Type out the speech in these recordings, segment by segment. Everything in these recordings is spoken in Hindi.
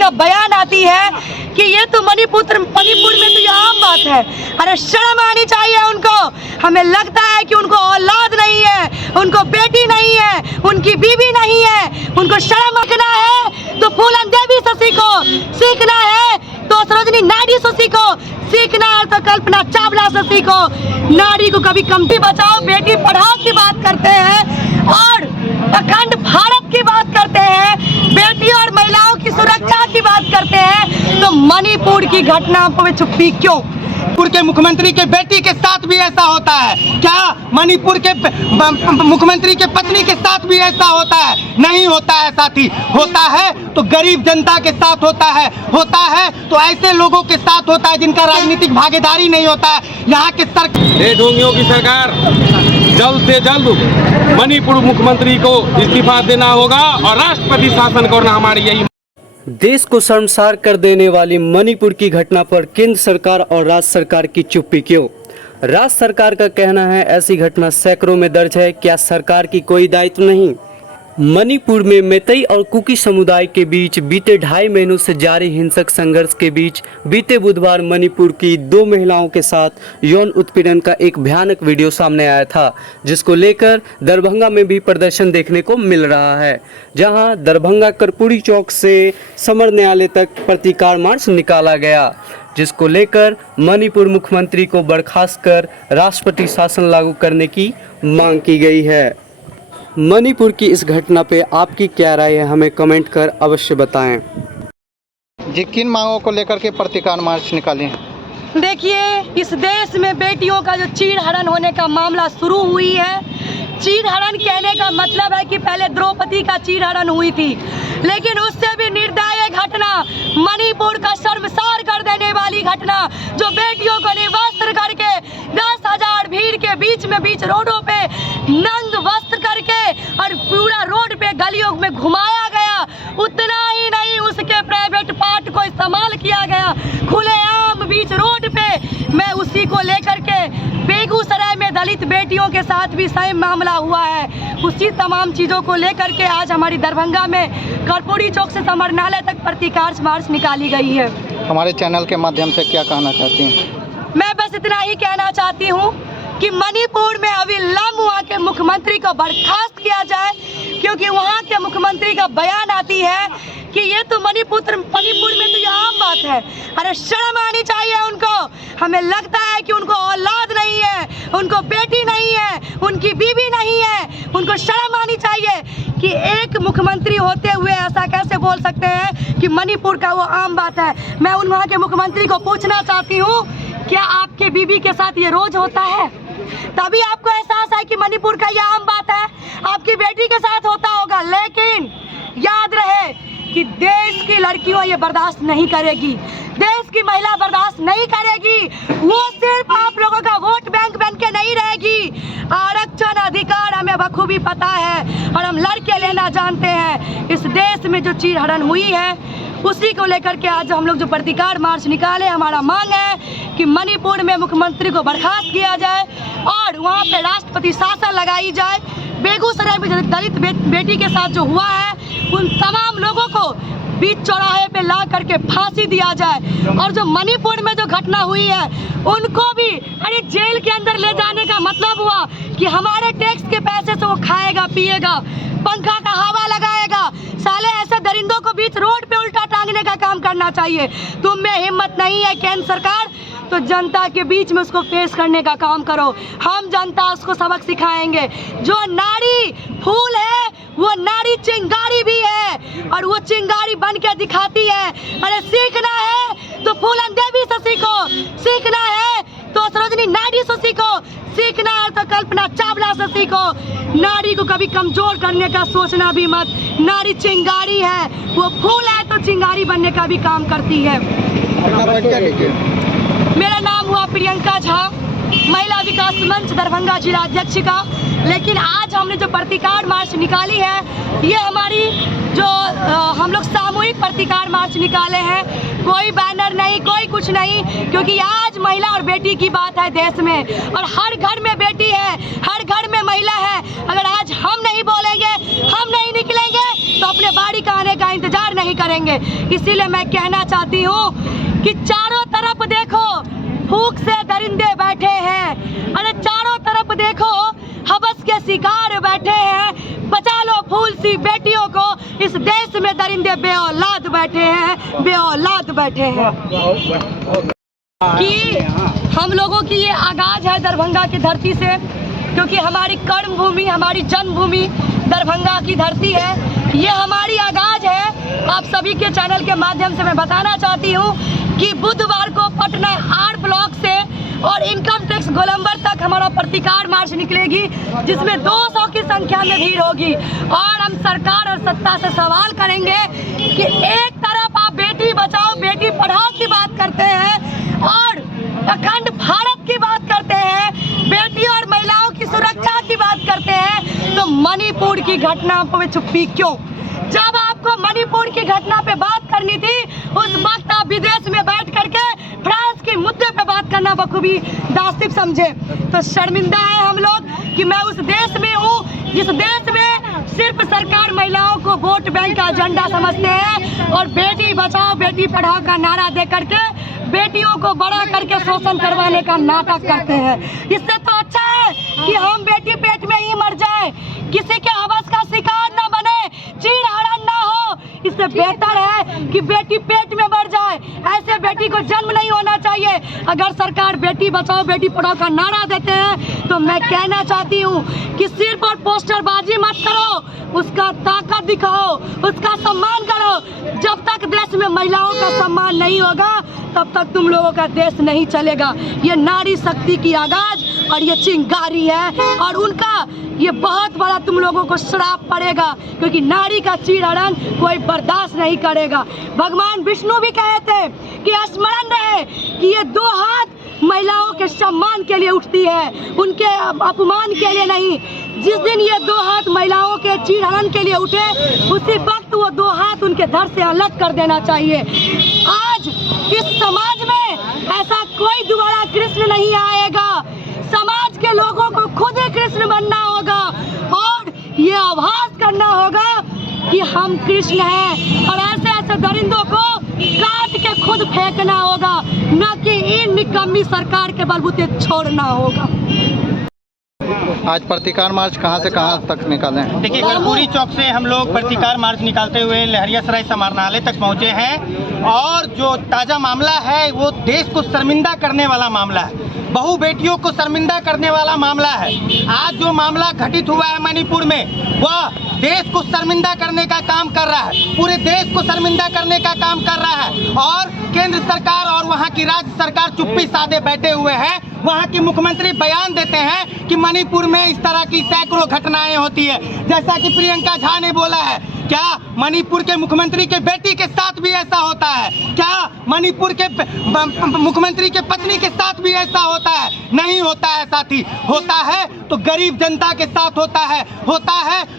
का बयान आती है कि ये तो मणिपुर में तो ये आम बात है। अरे शर्म आनी चाहिए उनको। हमें लगता है कि उनको औलाद नहीं है, उनको बेटी नहीं है, उनकी बीवी नहीं है, उनको शर्म रखना है तो फूलन देवी शशि को सीखना है, तो सरोजिनी नायडू शशि को सीखना है, तो कल्पना चावला शशि को। नारी को कभी कमती बचाओ बेटी पढ़ाओ की बात करते हैं और अखंड भारत की बात करते हैं, बेटी और महिलाओं की सुरक्षा की बात करते हैं, तो मणिपुर की घटना पर चुप्पी क्यों? मणिपुर के मुख्यमंत्री के बेटी के साथ भी ऐसा होता है क्या? मणिपुर के मुख्यमंत्री के पत्नी के साथ भी ऐसा होता है? नहीं होता है साथी। होता है तो गरीब जनता के साथ होता है तो ऐसे लोगों के साथ होता है जिनका राजनीतिक भागीदारी नहीं होता है। यहाँ के ढोंगियों की सरकार जल्द से जल्द मणिपुर मुख्यमंत्री को इस्तीफा देना होगा और राष्ट्रपति शासन करना हमारी यही। देश को शर्मसार कर देने वाली मणिपुर की घटना पर केंद्र सरकार और राज्य सरकार की चुप्पी क्यों? राज्य सरकार का कहना है ऐसी घटना सैकड़ों में दर्ज है, क्या सरकार की कोई दायित्व नहीं? मणिपुर में मैतेई और कुकी समुदाय के बीच बीते 2.5 महीनों से जारी हिंसक संघर्ष के बीच बीते बुधवार मणिपुर की 2 महिलाओं के साथ यौन उत्पीड़न का एक भयानक वीडियो सामने आया था, जिसको लेकर दरभंगा में भी प्रदर्शन देखने को मिल रहा है, जहां दरभंगा कर्पूरी चौक से समर न्यायालय तक प्रतिकार मार्च निकाला गया, जिसको लेकर मणिपुर मुख्यमंत्री को बर्खास्त कर राष्ट्रपति शासन लागू करने की मांग की गई है। मणिपुर की इस घटना पे आपकी क्या राय है, हमें कमेंट कर अवश्य बताएं। जी, किन मांगों को लेकर के प्रतिकार मार्च निकाले हैं? देखिए, इस देश में बेटियों का जो चीरहरण होने का मामला शुरू हुई है, चीरहरण कहने का मतलब है कि पहले द्रौपदी का चीरहरण हुई थी, लेकिन उससे भी निर्दयी घटना, मणिपुर का शर्मसार कर देने वाली घटना, जो बेटियों को निवस्त्र करके 10,000 भीड़ के बीच रोडों पे नंग वस्त्र करके और पूरा रोड पे गलियों में घुमाया गया। उतना ही नहीं, उसके प्राइवेट पार्ट को इस्तेमाल किया गया खुलेआम बीच रोड पे। मैं उसी को लेकर के बेगूसराय में दलित बेटियों के साथ भी सेम मामला हुआ है। उसी तमाम चीज़ों को लेकर के आज हमारी दरभंगा में कर्पूरी चौक से समर न्यायालय तक प्रतिकार मार्च निकाली गई है। हमारे चैनल के माध्यम से क्या कहना चाहती हैं? मैं बस इतना ही कहना चाहती हूँ कि मणिपुर में अविलंब वहाँ के मुख्यमंत्री को बर्खास्त किया जाए, क्योंकि वहाँ के मुख्यमंत्री का बयान आती है कि ये तो मणिपुर में तो ये आम बात है। अरे शर्म आनी चाहिए उनको। हमें लगता है कि उनको औलाद नहीं है, उनको बेटी नहीं है, उनकी बीवी नहीं है, उनको शर्म आनी चाहिए कि एक मुख्यमंत्री होते हुए ऐसा कैसे बोल सकते हैं कि मणिपुर का वो आम बात है। मैं उन वहाँ के मुख्यमंत्री को पूछना चाहती हूँ, क्या आपके बीवी के साथ ये रोज होता है? तभी आपको एहसास है कि मणिपुर का ये आम बात है। आपकी बेटी के साथ होता होगा, लेकिन याद रहे कि देश की लड़कियों ये बर्दाश्त नहीं करेगी, देश की महिला बर्दाश्त नहीं करेगी। वो सिर्फ आप लोगों का वोट बैंक बन के नहीं रहेगी। आरक्षण अधिकार हमें बखूबी पता है और हम लड़के लेना जानते हैं। इस देश में जो चीरहरण हुई है, उसी को लेकर के आज हम लोग जो प्रतिकार मार्च निकाले, हमारा मांग है कि मणिपुर में मुख्यमंत्री को बर्खास्त किया जाए और वहाँ पे राष्ट्रपति शासन लगाई जाए। बेगूसराय में जो दलित बेटी के साथ जो हुआ है, उन तमाम लोगों को बीच चौराहे पे ला करके फांसी दिया जाए। और जो मणिपुर में जो घटना हुई है, उनको भी अरे जेल के अंदर ले जाने का मतलब हुआ कि हमारे टैक्स के पैसे से वो खाएगा पिएगा, पंखा का हवा लगाएगा। साले ऐसे दरिंदों को बीच रोड पे उल्टा टांगने का काम करना चाहिए। तुम में हिम्मत नहीं है केंद्र सरकार, तो जनता के बीच में उसको पेश करने का काम करो। हम जनता उसको सबक सिखाएंगे। जो नारी फूल है, वो नारी चिंगारी भी है और वो चिंगारी बन के दिखाती है। अरे सीखना है तो फूलन देवी शशि को सीखना है, तो सरोजिनी नायडू शशि को सीखना है, तो कल्पना चावला शशि को। नारी को कभी कमजोर करने का सोचना भी मत। नारी चिंगारी है, वो फूल है तो चिंगारी बनने का भी काम करती है। मेरा नाम हुआ प्रियंका झा, महिला विकास मंच दरभंगा जिला अध्यक्षिका। लेकिन आज हमने जो प्रतिकार मार्च निकाली है, ये हमारी जो हम लोग सामूहिक प्रतिकार मार्च निकाले हैं। कोई बैनर नहीं, कोई कुछ नहीं, क्योंकि आज महिला और बेटी की बात है देश में, और हर घर में बेटी है, हर घर में महिला है। अगर आज हम नहीं बोलेंगे, हम नहीं निकलेंगे, तो अपने बारी का आने का इंतजार नहीं करेंगे। इसीलिए मैं कहना चाहती हूँ कि चारों तरफ देखो भूख से दरिंदे बैठे हैं, अरे चारों तरफ देखो हवस के शिकार बैठे हैं। बचा लो फूल सी बेटियों को, इस देश में दरिंदे बेऔलाद बैठे हैं, बेऔलाद बैठे हैं। कि हम लोगों की ये आगाज है दरभंगा की धरती से, क्योंकि हमारी कर्म भूमि, हमारी जन्मभूमि दरभंगा की धरती है। ये हमारी आगाज है। आप सभी के चैनल के माध्यम से मैं बताना चाहती हूँ कि बुधवार को पटना आर ब्लॉक से और इनकम टैक्स गोलंबर तक हमारा प्रतिकार मार्च निकलेगी, जिसमें 200 की संख्या में भीड़ होगी। और हम सरकार और सत्ता से सवाल करेंगे कि एक तरफ आप बेटी बचाओ बेटी पढ़ाओ की बात करते हैं और अखंड भारत की बात करते हैं, बेटी और महिलाओं की सुरक्षा की बात करते हैं, तो मणिपुर की घटना पे चुप्पी क्यों? जब आपको मणिपुर की घटना पे बात करनी थी उस वक्त आप विदेश में बैठ करके फ्रांस के मुद्दे पे बात करना बखूबी दास्तिक समझे। तो शर्मिंदा है हम लोग कि मैं उस देश में हूँ जिस देश में सिर्फ सरकार महिलाओं को वोट बैंक का एजेंडा समझते हैं और बेटी बचाओ बेटी पढ़ाओ का नारा दे करके बेटियों को बड़ा करके शोषण करवाने का नाटक करते हैं। इससे तो अच्छा है कि हम बेटी पेट में ही मर जाए, किसी के हवस का शिकार न बने, चीड़ हरण ना हो। इससे बेहतर है कि बेटी पेट में मर जाए, ऐसे बेटी को जन्म नहीं होना चाहिए। अगर सरकार बेटी बचाओ बेटी पढ़ाओ का नारा देते हैं तो मैं कहना चाहती हूँ कि सिर्फ और पोस्टरबाजी मत करो, उसका ताकत दिखाओ, उसका सम्मान करो। जब तक देश में महिलाओं का सम्मान नहीं होगा तब तक तुम लोगों का देश नहीं चलेगा। ये नारी शक्ति की आगाज और ये चिंगारी है और उनका ये बहुत बड़ा तुम लोगों को श्राप पड़ेगा, क्योंकि नारी का चीरहरण कोई बर्दाश्त नहीं करेगा। भगवान विष्णु भी कहे थे कि स्मरण रहे कि ये दो हाथ महिलाओं के सम्मान के लिए उठती है, उनके अपमान के लिए नहीं। जिस दिन ये दो हाथ महिलाओं के चीरहरण के लिए उठे उसी वक्त वो दो हाथ उनके धड़ से अलग कर देना चाहिए। आज इस समाज में ऐसा कोई दोबारा कृष्ण नहीं आएगा। समाज के लोगों को खुद ही कृष्ण बनना होगा और ये आभास करना होगा कि हम कृष्ण हैं और ऐसे ऐसे दरिंदों को काट के खुद फेंकना होगा, न कि इन निकम्मी सरकार के बलबूते छोड़ना होगा। आज प्रतिकार मार्च कहां से कहां तक निकाले हैं? देखिए, कर्पूरी चौक से हम लोग प्रतिकार मार्च निकालते हुए लहरियासराय समाहरणालय तक पहुंचे हैं और जो ताज़ा मामला है वो देश को शर्मिंदा करने वाला मामला है, बहु बेटियों को शर्मिंदा करने वाला मामला है। आज जो मामला घटित हुआ है मणिपुर में वह देश को शर्मिंदा करने का काम कर रहा है, पूरे देश को शर्मिंदा करने का काम कर रहा है। और केंद्र सरकार और वहाँ की राज्य सरकार चुप्पी साधे बैठे हुए हैं। वहाँ के मुख्यमंत्री बयान देते हैं कि मणिपुर में इस तरह की सैकड़ों घटनाएं होती है, जैसा कि प्रियंका झा ने बोला है। क्या मणिपुर के मुख्यमंत्री के बेटी के साथ भी ऐसा होता है? क्या मणिपुर के मुख्यमंत्री के पत्नी के साथ भी ऐसा होता है? नहीं होता है साथी। होता है तो गरीब जनता के साथ होता है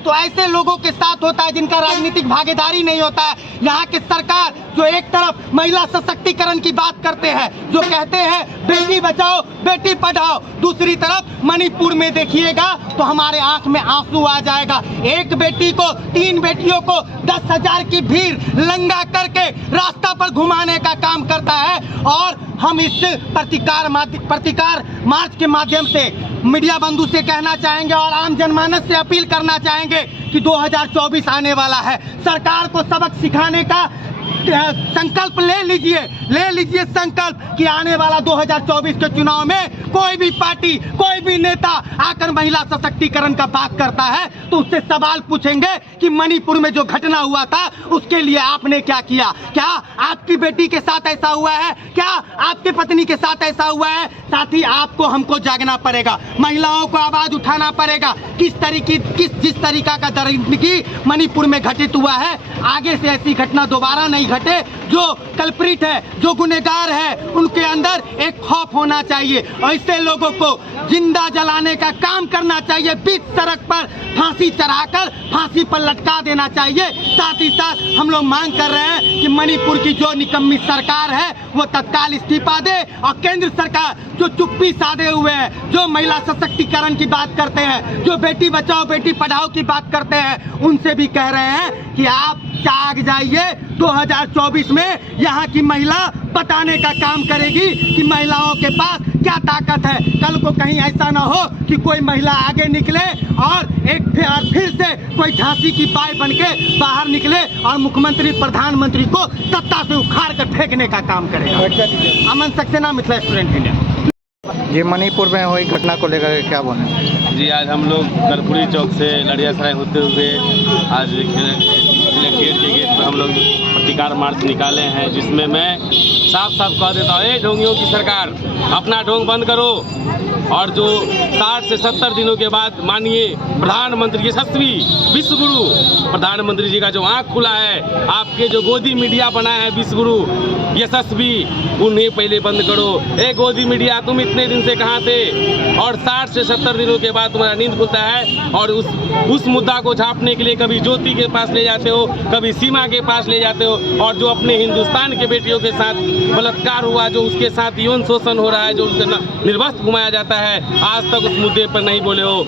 तो ऐसे लोगों के साथ होता है जिनका राजनीतिक भागीदारी नहीं होता है। यहाँ की सरकार जो एक तरफ महिला सशक्तिकरण की बात करते हैं, जो कहते हैं बेटी बचाओ बेटी पढ़ाओ, दूसरी तरफ मणिपुर में देखिएगा तो हमारे आंख में आंसू आ जाएगा। एक बेटी को 3 बेटियों को 10,000 की भीड़ लंगा करके रास्ता पर घुमाने का काम करता है। और हम इस प्रतिकार मार्च के माध्यम से मीडिया बंधु से कहना चाहेंगे और आम जनमानस से अपील करना चाहेंगे कि 2024 आने वाला है। सरकार को सबक सिखाने का संकल्प ले लीजिए संकल्प कि आने वाला 2024 के चुनाव में कोई भी पार्टी कोई भी नेता आकर महिला सशक्तिकरण का बात करता है तो उससे सवाल पूछेंगे कि मणिपुर में जो घटना हुआ था उसके लिए आपने क्या किया? क्या आपकी बेटी के साथ ऐसा हुआ है? क्या आपकी पत्नी के साथ ऐसा हुआ है? साथी, आपको हमको जागना पड़ेगा, महिलाओं को आवाज उठाना पड़ेगा। जिस तरीका का दरिंदगी मणिपुर में घटित हुआ है, आगे से ऐसी घटना दोबारा नहीं घटे। जो कल्प्रिट है, जो गुनहगार है, उनके अंदर एक खौफ होना चाहिए। ऐसे लोगों को जिंदा जलाने का काम करना चाहिए, बीच सड़क पर फांसी चढ़ाकर फांसी पर लटका देना चाहिए। साथ ही साथ हम लोग मांग कर रहे हैं कि मणिपुर की जो निकम्मी सरकार है वो तत्काल इस्तीफा दे और केंद्र सरकार जो चुप्पी साधे हुए हैं, जो महिला सशक्तिकरण की बात करते हैं, जो बेटी बचाओ बेटी पढ़ाओ की बात करते हैं, उनसे भी कह रहे हैं कि आप जाग जाइए, 2024 में यहाँ की महिला बताने का काम करेगी कि महिलाओं के पास क्या ताकत है। कल को कहीं ऐसा ना हो कि कोई महिला आगे निकले और फिर से कोई झांसी की बाई बन के बाहर निकले और मुख्यमंत्री प्रधानमंत्री को सत्ता से उखाड़ कर फेंकने का काम करेगा। अमन सक्सेना, मिथिला स्टूडेंट इंडिया। जी, मणिपुर में हुई घटना को लेकर के क्या बोले? जी, आज हम लोग कर्पूरी चौक से लड़ियासराय होते हुए आज कलेक्ट्रेट के गेट पर हम लोग प्रतिकार मार्च निकाले हैं, जिसमें मैं साफ साफ कह देता हूँ, ढोंगियों की सरकार अपना ढोंग बंद करो। और जो 60 से 70 दिनों के बाद माननीय प्रधानमंत्री यशस्वी विश्व गुरु प्रधानमंत्री जी का जो आँख खुला है, आपके जो गोदी मीडिया बना है विश्व गुरु यशस्वी, उन्हें पहले बंद करो। ए गोदी मीडिया, तुम इतने दिन से कहाँ थे? और 60 से 70 दिनों के बाद तुम्हारा नींद खुलता है और उस मुद्दा को झाँपने के लिए कभी ज्योति के पास ले जाते हो, कभी सीमा के पास ले जाते हो। और जो अपने हिंदुस्तान के बेटियों के साथ बलात्कार हुआ, जो उसके साथ यौन शोषण हो रहा है, जो उनका निर्वस्त्र घुमाया जाता है, आज तक उस मुद्दे पर नहीं बोले हो।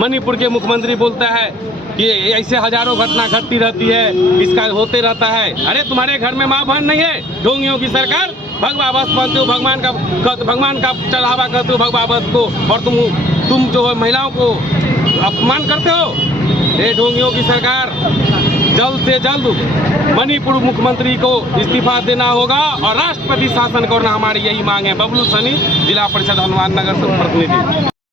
मणिपुर के मुख्यमंत्री बोलता है कि ऐसे हजारों घटना घटती रहती है, इसका होते रहता है। अरे तुम्हारे घर में माँ बहन नहीं है? ढोंगियों की सरकार भगवा बस बनते हो, भगवान का चढ़ावा करते हो भगवा बस को, और तुम जो है महिलाओं को अपमान करते हो। ये ढोंगियों की सरकार, जल्द से जल्द मणिपुर मुख्यमंत्री को इस्तीफा देना होगा और राष्ट्रपति शासन करना हमारी यही मांग है। बबलू सनी, जिला परिषद हनुमान नगर से प्रतिनिधि।